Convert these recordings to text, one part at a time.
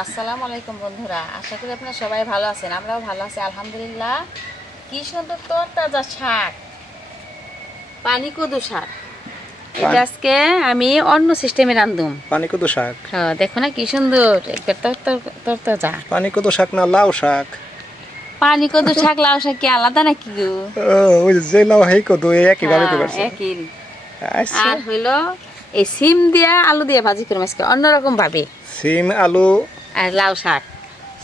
আসসালামু আলাইকুম বন্ধুরা, আশা করি আপনারা সবাই ভালো আছেন। আমরাও ভালো আছি আলহামদুলিল্লাহ। কি সুন্দর তরতাজা শাক, পানি কদু শাক। এটা আজকে আমি অন্য সিস্টেমে রান্ধুম। পানি কদু শাক। হ্যাঁ, দেখো না কি সুন্দর একবার তরতাজা। পানি কদু শাক না লাউ শাক? পানি কদু শাক লাউ শাক কি আলাদা নাকি গো? ওই যে লাউ হেই কদু একই ভাবে হ্যাঁ, করছে। একই। আচ্ছা, আর হইলো এই সিম দিয়া আলু দিয়া ভাজি করবো আজকে অন্যরকম ভাবে। সিম আলু, আর লাউ শাক।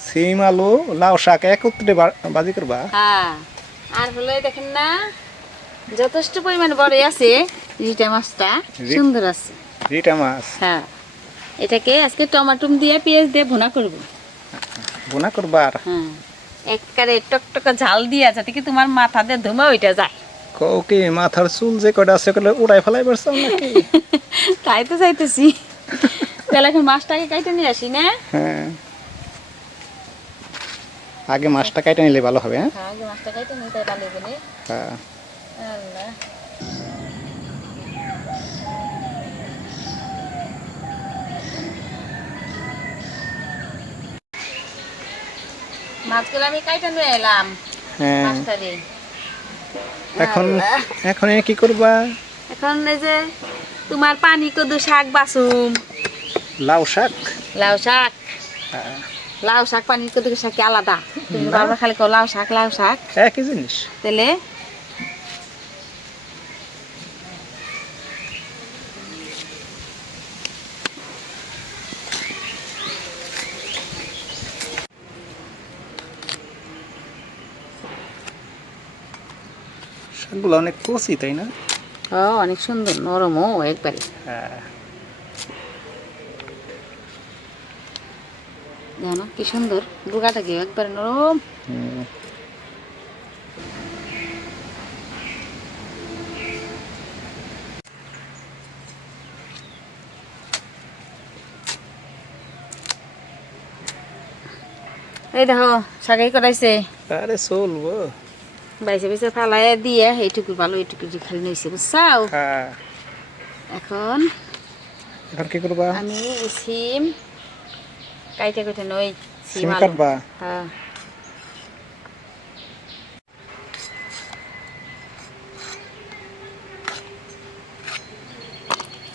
সিম আলু লাউ শাক একত্রে ভাজি করবা? হ্যাঁ, আর হলো দেখেন না যথেষ্ট পরিমাণ বড় আছে। রিটা মাছটা সুন্দর আছে। রিটা মাছ হ্যাঁ, এটাকে আজকে টমাটম দিয়ে পেঁয়াজ দিয়ে ভুনা করব। ভুনা করবা? হ্যাঁ, একবারে টকটকা ঝাল দিয়া যাতে কি তোমার মাথা দিয়ে ধুমা ওইটা যায়। কি মাথার চুল যে কটা আছে কটা উড়াই ফেলাই পারছো নাকি? তাই তো চাইতেছি। তাহলে এখন মাছটাকে কাইটে নিয়ে আসি না? হ্যাঁ, আগে মাছটা কাইটা নিলে ভালো হবে। হ্যাঁ, হ্যাঁ, আগে মাছটা কাইটে নিই, তাই ভালো হবে। হ্যাঁ। আল্লাহ, মাছগুলো আমি কাইটে নিয়ে এলাম। হ্যাঁ, মাছটারে এখন আল্লাহ। এখন কি করবা? এখন এই যে তোমার পানি কদু শাক বাসুম। লাউ শাক? লাউ শাক, হ্যাঁ, লাউ শাক পানি কদু শাক কি আলাদা? তুমি না। বারবার খালি কও লাউ শাক লাউ শাক। একই জিনিস। তাহলে শাকগুলো অনেক কচি, তাই না? ও অনেক সুন্দর নরমও একবারে। হ্যাঁ, জানো কি সুন্দর বুগাটা কি একবারে নরম। হুম। এই দেখো শাকাই করাইছে, আরে চলবো। বাইসে বাইসে ফালাই দিয়ে এইটুকু ভালো এইটুকু খালি নিয়েছে বুঝছাও। হ্যাঁ, এখন এখন কি করবা? আমি এই সিম কাইটে কাইটে নই। সিম আলু। কাটবা? হ্যাঁ,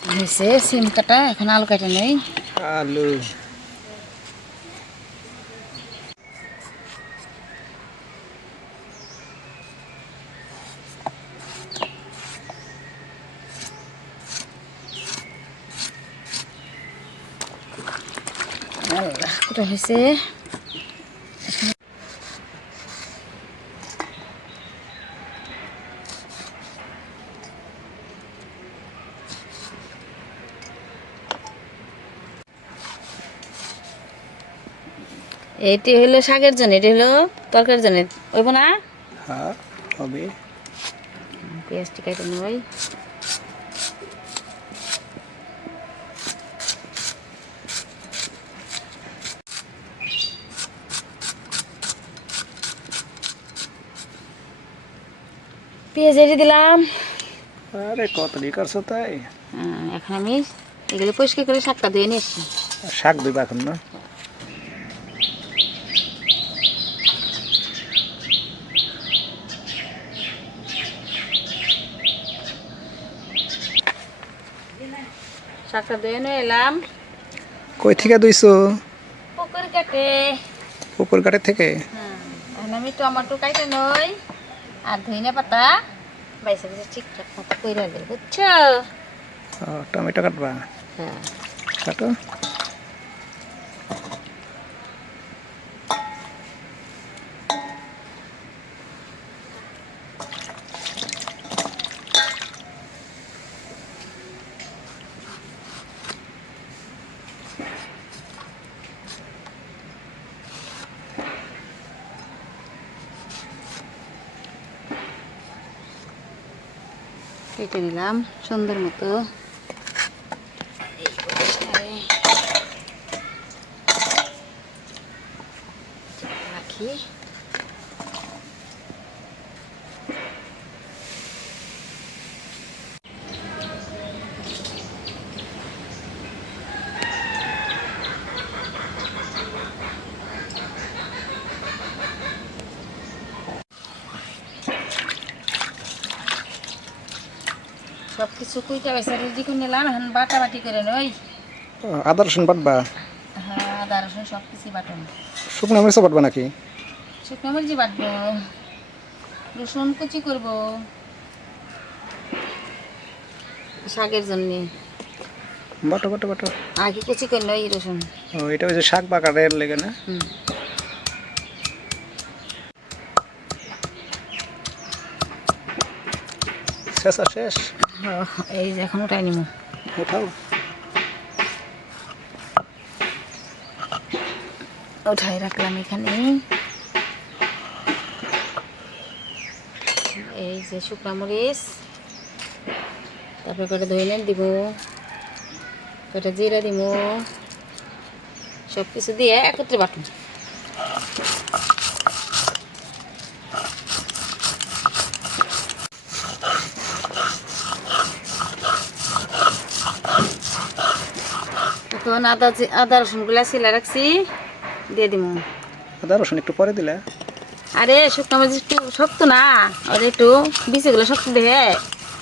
হয়েছে সিম কাটা, এখন আলু কাটে নই। আলু কোটা হয়েছে। এটি হইলো শাকের জন্য, এটি হইলো তরকারির জন্য ওইব না। হ্যাঁ হবে। পেঁয়াজটি কেটে নই। পেঁয়াজ এটি দিলাম। আরে কত করছো তাই? এখন আমি এগুলো পরিষ্কার করে শাকটা ধুয়ে নিয়ে আসি। শাক দিবা এখন না? শাকটা ধুয়ে নিয়ে এলাম কই থেকে দুইছো? পুকুর কাটে। পুকুর ঘাটের থেকে? এখন আমি টমেটো কাটে নই আর ধইনা পাতা বাইসে বাইসে ঠিকঠাক মতো কইরা দেব বুঝছো। টমেটো কাটবা? হ্যাঁ, কাটো। কেটে নিলাম সুন্দর মতো। রাখি। সব কিছু কুইটা বেসা রেডি করে নিলাম, এখন বাটা বাটি করে নই। আদা রসুন বাটবা? হ্যাঁ, আদা রসুন সব কিছুই বাটন। শুকনো মরিচও বাটবা নাকি? শুকনো মরিচি বাটবো, রসুন কুচি করব শাকের জন্যে। বাটো বাটো বাটো। আগে কুচি করে নই রসুন। ও এটা ওই যে শাক বাগারের লেগে না? হুম। শেষ শেষ। এই যে এখন ওটাই নিব। উঠাও। উঠাই রাখলাম এখানে। এই যে শুকনো মরিচ, তারপরে কটা ধইলেন দিব, কটা জিরা দিব, সব কিছু দিয়ে একত্রে বাটুন। এখন আদা রসুনগুলা ছিলে রাখছি দিয়ে দিব। আদা রসুন একটু পরে দিলে? আরে শুকনো মরিচ একটু শক্ত না, আর একটু বিচিগুলো শক্ত দিয়ে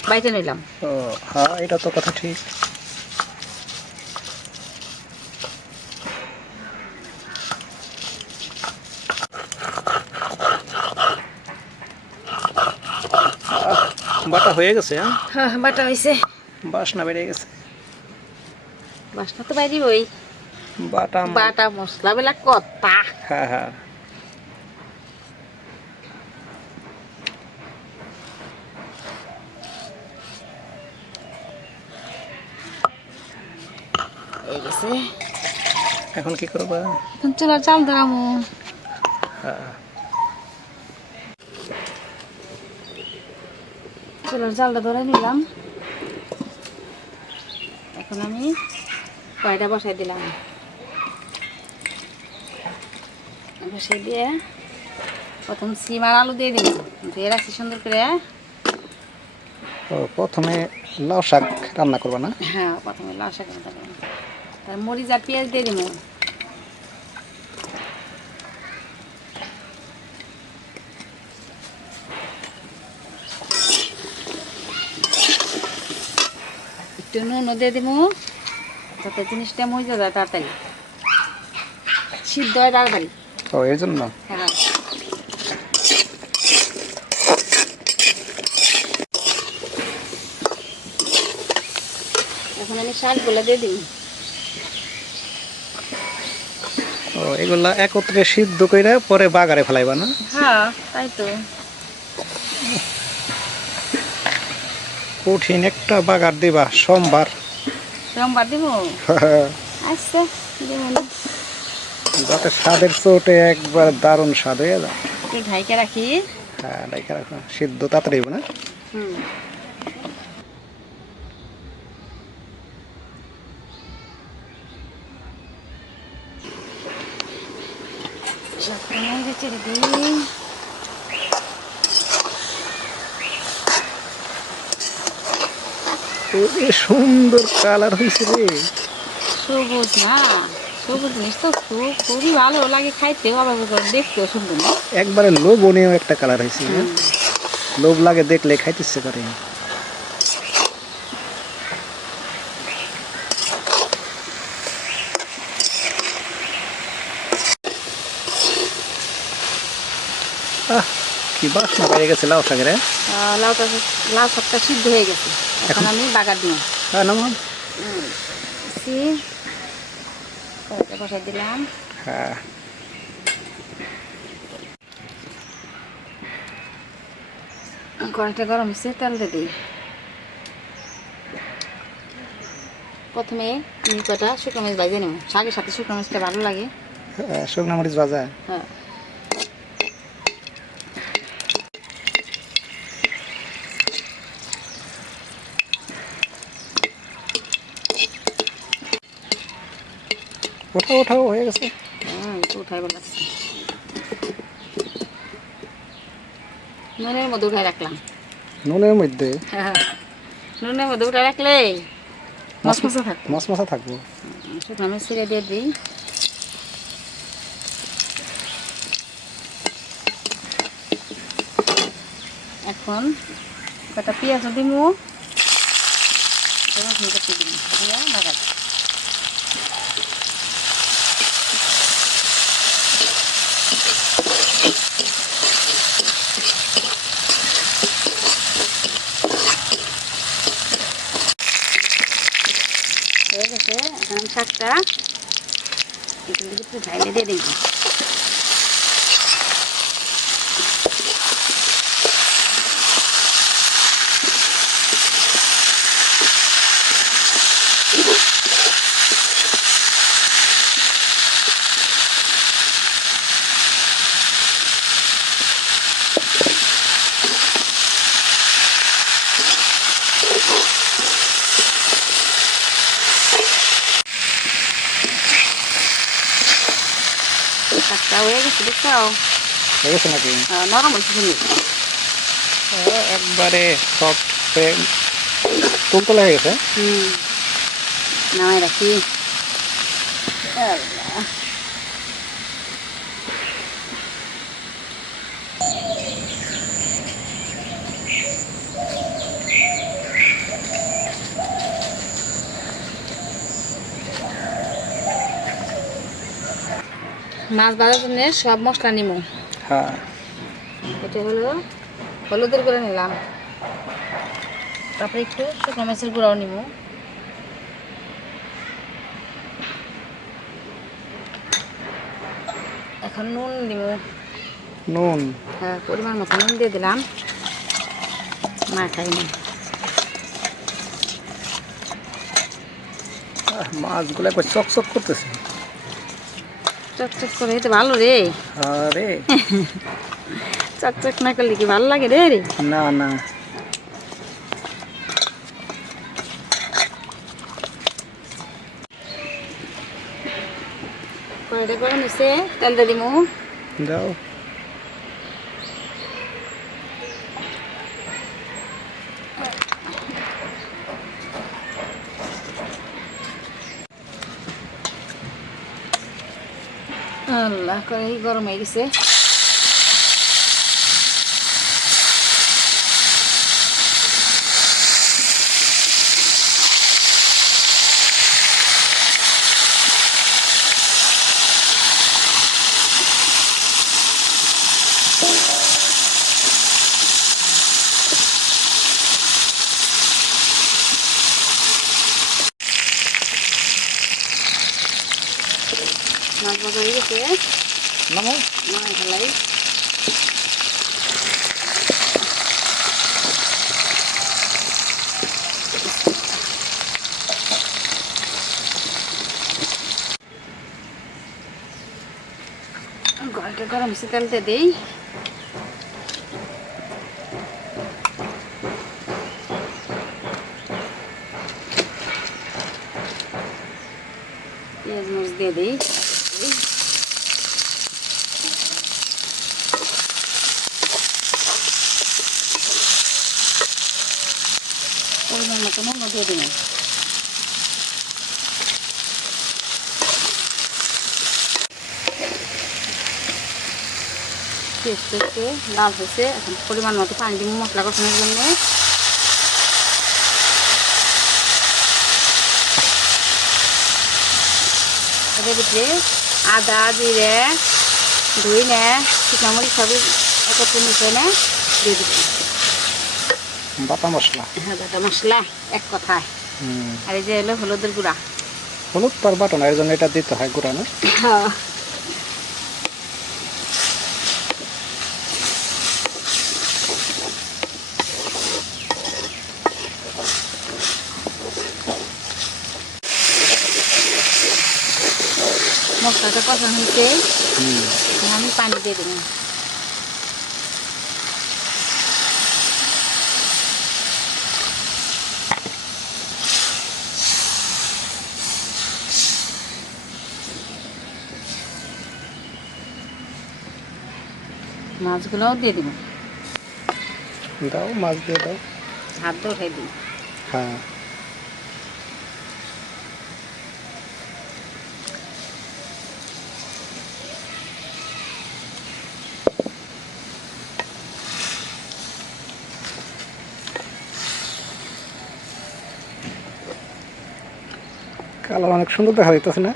বাইটে নিলাম। ও হ্যাঁ, এটা তো কথা ঠিক। বাটা হয়ে গেছে? হ্যাঁ, বাটা হয়েছে। বাসনা বেড়ে গেছে। বাসনা তো বাইরে বই। বাটা বাটা মশলা বেলা কতা। হ্যাঁ হ্যাঁ। এই গেছে। এখন কি করবা? এখন চুলার চাল ধরামু। হ্যাঁ। চুলার চালটা ধরে নিলাম। এখন আমি কয়টা বসাই দিলাম, বসাই দিয়ে প্রথম সিম আর আলু দিয়ে দিলাম, ধুয়ে রাখছি সুন্দর করে। ও প্রথমে লাউ শাক রান্না করবা না? হ্যাঁ, প্রথমে লাউ শাক রান্না করবো, তার মরিচ আর পেঁয়াজ দিয়ে দিব। একটু নুনও দিয়ে দিব, যাতে জিনিসটা মজা যায় তাড়াতাড়ি, সিদ্ধ হয় তাড়াতাড়ি। ও এর জন্য? হ্যাঁ। এখন আমি শাকগুলো দিয়ে দিই। ও এগুলা একত্রে সিদ্ধ কইরা পরে বাগারে ফেলাইবা না? হ্যাঁ, তাই তো। কঠিন একটা বাগার দিবা সোমবার। সোমবার দিব? আচ্ছা, দিব না। যাতে স্বাদের চোটে একবার দারুণ স্বাদ হয়ে যায়। একটু ঢাইকে রাখি। হ্যাঁ ডাইকা রাখো, সিদ্ধ তাড়াতাড়ি হইব না? হুম। শাকটা নেড়ে চেড়ে দিই। ওরে সুন্দর কালার হয়েছে রে। সবুজ না, সবুজ জিনিস তো খুবই ভালো লাগে খাইতেও, আবার দেখতেও সুন্দর না? একবারে লোভনীয় একটা কালার হয়েছে। লোভ লাগে দেখলে খাইতে ইচ্ছে করে। আহ কি বাসনা পেয়ে গেছে লাউ শাকের। লাউ শাকটা সিদ্ধ হয়ে গেছে, এখন আমি বাগার দিই। হ্যাঁ নাম বসাই দিলাম। হ্যাঁ কড়াইটা গরম হচ্ছে, তেল দিয়ে দিই। প্রথমে কটা শুকনো মরিচ ভাজে নেব, শাকের সাথে শুকনো মরিচটা ভালো লাগে। শুকনো মরিচ ভাজা? হ্যাঁ। ওঠাও ওঠাও হয়ে গেছে। উঠাই লাগছে, নুনের মধ্যে উঠাই রাখলাম। নুনের মধ্যে? হ্যাঁ, নুনের মধ্যে উঠাই রাখলে মশমশা থাকবে। মশমশা থাকবো। শুকনো মরিচ ছিঁড়ে দিয়ে দিই। এখন কটা পেঁয়াজও দিব, রসুন করতে দিন দিয়ে ভাজা। হয়ে গেছে, এখন আমি শাকটা একটু ঢাইলে দিয়ে দিই। শাকটা হয়ে গেছে, দেখছো? হয়ে গেছে নাকি? নরম হয়েছে শুনি। একবারে সব তুলতুলে হয়ে গেছে। নামাই রাখি। মাছ ভাজার জন্য সব মশলা নিব। হ্যাঁ, এটা হলো হলুদের গুঁড়ো নিলাম, তারপরে একটু শুকনো মরিচের গুঁড়াও নিব, এখন নুন দিব। নুন। হ্যাঁ, পরিমাণ মতো নুন দিয়ে দিলাম, মাখাই নি। মাছগুলো একবার চকচক করতেছে। চকচক করে হইতে ভালো রে। আরে চকচক না করলে কি ভালো লাগে রে রে? না না, কড়াইটা গরম হয়েছে, তেল দিয়ে দিমু। দাও। আল্লাহ, কড়াই গরম হয়ে গেছে। মাছ ভাজা হয়ে গেছে, নামো। নামাই ফেলাই। কড়াইটা গরম হয়েছে, তেল দিয়ে দিই। পেঁয়াজ মরিচ দিয়ে দিই। পরিমাণ মতো নুন দিয়ে দিই। পেঁয়াজটা একটু লাল হয়েছে, এখন পরিমাণ মতো পানি দিব মশলা কষানোর জন্য। এর ভিতরে আদা, জিরে, ধুইনে, শুকনো মরিচ সবই একত্রে মিশিয়ে দিয়ে দিচ্ছি। বাটা মশলা। হ্যাঁ, বাটা মশলা এক কথায়। আর এই যে হলো হলুদের গুঁড়া। হলুদ তার বাটা না, এর জন্য এটা দিতে হয় গুঁড়া না? হ্যাঁ, মশলাটা কষানো হয়েছে, আমি পানি দিয়ে দেবো। মাছগুলোও দিয়ে দিব। দাও, মাছ দিয়ে দাও। হাত দিয়ে উঠাই দিই। হ্যাঁ, কালার অনেক সুন্দর দেখা যাইতেছে না?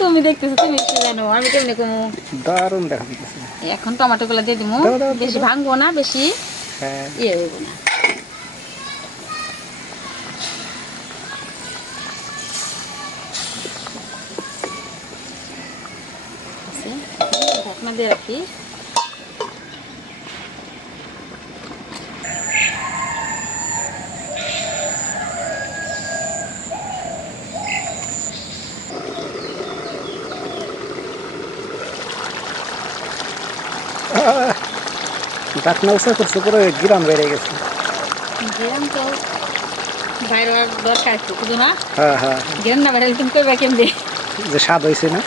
তুমি দেখতেছো, তুমি কি জানো আমি কেমনে কমু। দারুণ দেখা যাইতেছে। এখন টমেটো গুলো দিয়ে দিমু, দাও, দাও, বেশি দাও। ভাঙবো না, বেশি হ্যাঁ, ইয়ে হইব না। আছে, ঢাকনা দিয়ে রাখি। ঢাকনা উঁচা করছে, পরে গ্রাম বেড়ে গেছে। গেরাম তো বাইরে দরকার একটু শুধু না, হ্যাঁ হ্যাঁ, গেরাম না বাইরে তুমি কইবা কেমনে। যে স্বাদ হয়েছে না?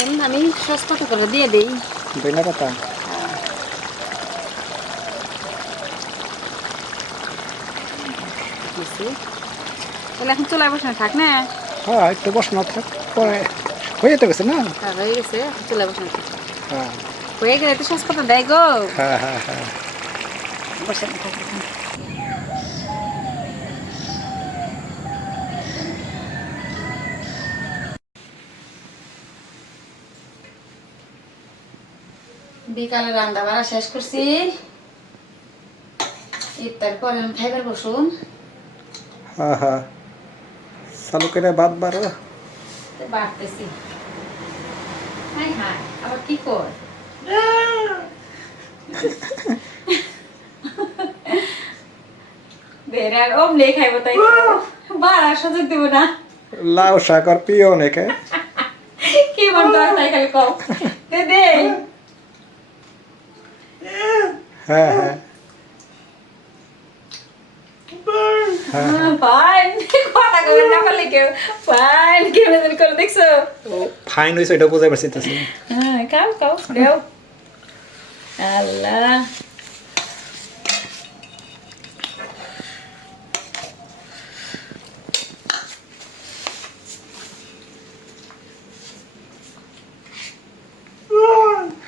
এখন আমি সসপাতা করে দিয়ে দিই। ধনিয়া পাতা। তাহলে এখন চুলায় বসানো থাক না। হ্যাঁ, একটু বসানো থাক, পরে হয়ে তো গেছে না? হয়ে গেছে, চুলায় বসানো থাক। হ্যাঁ হয়ে গেলে তো সসপাতা দেয় গো। হ্যাঁ হ্যাঁ হ্যাঁ। বসানো থাক এখন। বিকালে রান্না বাড়া শেষ করছি, ইফতার পরে আমি খাইবার বসুন। হ্যাঁ হ্যাঁ, চালু করে ভাত বাড়ো। বাড়তেছি। হাই হাই, আবার কি কর? বেড়ার অমনি খাইব, তাই বাড়ার সুযোগ দেব না। লাউ শাক আর প্রিয় অনেকে। কি মন করে তাই খালি কও। দে দে। হ্যাঁ হ্যাঁ ফাইন, কথা কবে না পারলে কেউ ফাইন কেমন করে দেখছো? ফাইন হয়েছে, এটা বোঝাই পারছি। হ্যাঁ, খাও খাও দেও। আল্লাহ,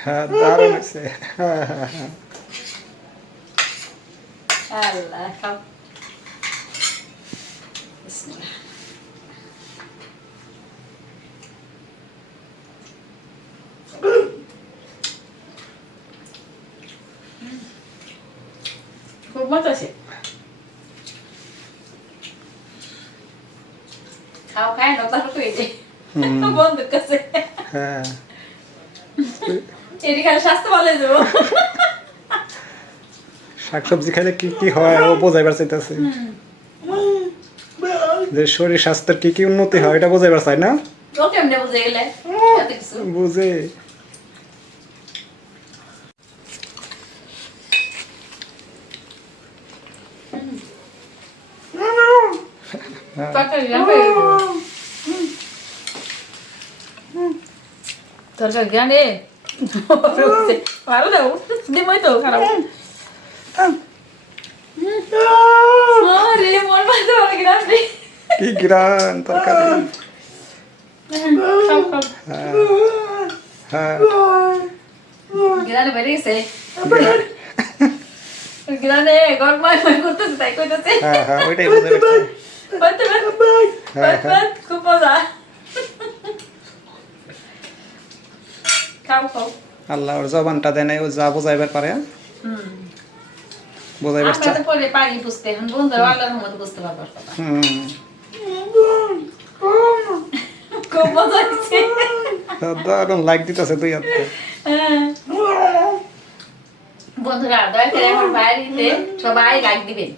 হ্যাঁ, দারুণ হয়েছে। হ্যাঁ হ্যাঁ হ্যাঁ। আল্লাহ, খাও। বিসমিল্লাহ। খুব মজা আছে। খাও, খায় না তারপর তুই যে বন্ধুর কাছে হ্যাঁ, এটি খালি স্বাস্থ্য ভালো হয়ে যাবো। শাকসবজি খাইলে কি কি হয় ও বোঝাইবার চাইতেছে, যে শরীর স্বাস্থ্যের কি কি উন্নতি হয় এটা বোঝাইবার চাই না? ও কেমনে বুঝে গেলে এত কিছু? বুঝে। তরকারি গানে ভালো দাও, দিমই তো খারাপ। রে মন বাঁধতে পারে গ্রাম রে। কি গ্রান তরকারি। খাও খাও। হ্যাঁ হ্যাঁ, গ্রানে বেড়ে গেছে, গ্রানে গরমাই করতেছে তাই কইতেছে। হ্যাঁ হ্যাঁ, ওইটাই বোঝাইবার চাই। খুব মজা। খাও খাও। আল্লাহ ওর জবানটা দেয় নাই, ও যা বোঝাইবার পারে বোঝাইবার আমরা চাই। তো পরে পারি বুঝতে, এখন বন্ধুরা আল্লাহর রহমতে বুঝতে পারবার কথা। খুব মজা হচ্ছে। দারুণ লাইক দিতেছে দুই হাতে। বন্ধুরা দয়া করে আমার বাড়িতে সবাই লাইক দিবেন।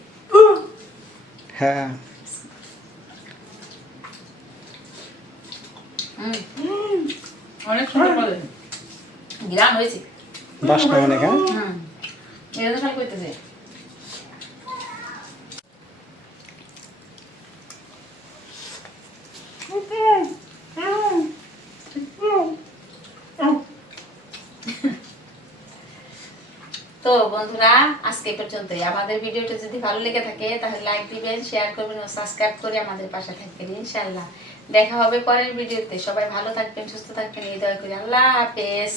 হ্যাঁ, অনেক সুন্দর বলে গ্রাম হয়েছে। বাসনা অনেক। হ্যাঁ, এটা তো খালি করতেছে। তো বন্ধুরা আজকে এই পর্যন্তই। আমাদের ভিডিওটা যদি ভালো লেগে থাকে তাহলে লাইক দিবেন, শেয়ার করবেন ও সাবস্ক্রাইব করে আমাদের পাশে থাকবেন ইনশাআল্লাহ। দেখা হবে পরের ভিডিওতে। সবাই ভালো থাকবেন, সুস্থ থাকবেন, এই দয়া করি। আল্লাহ হাফেজ।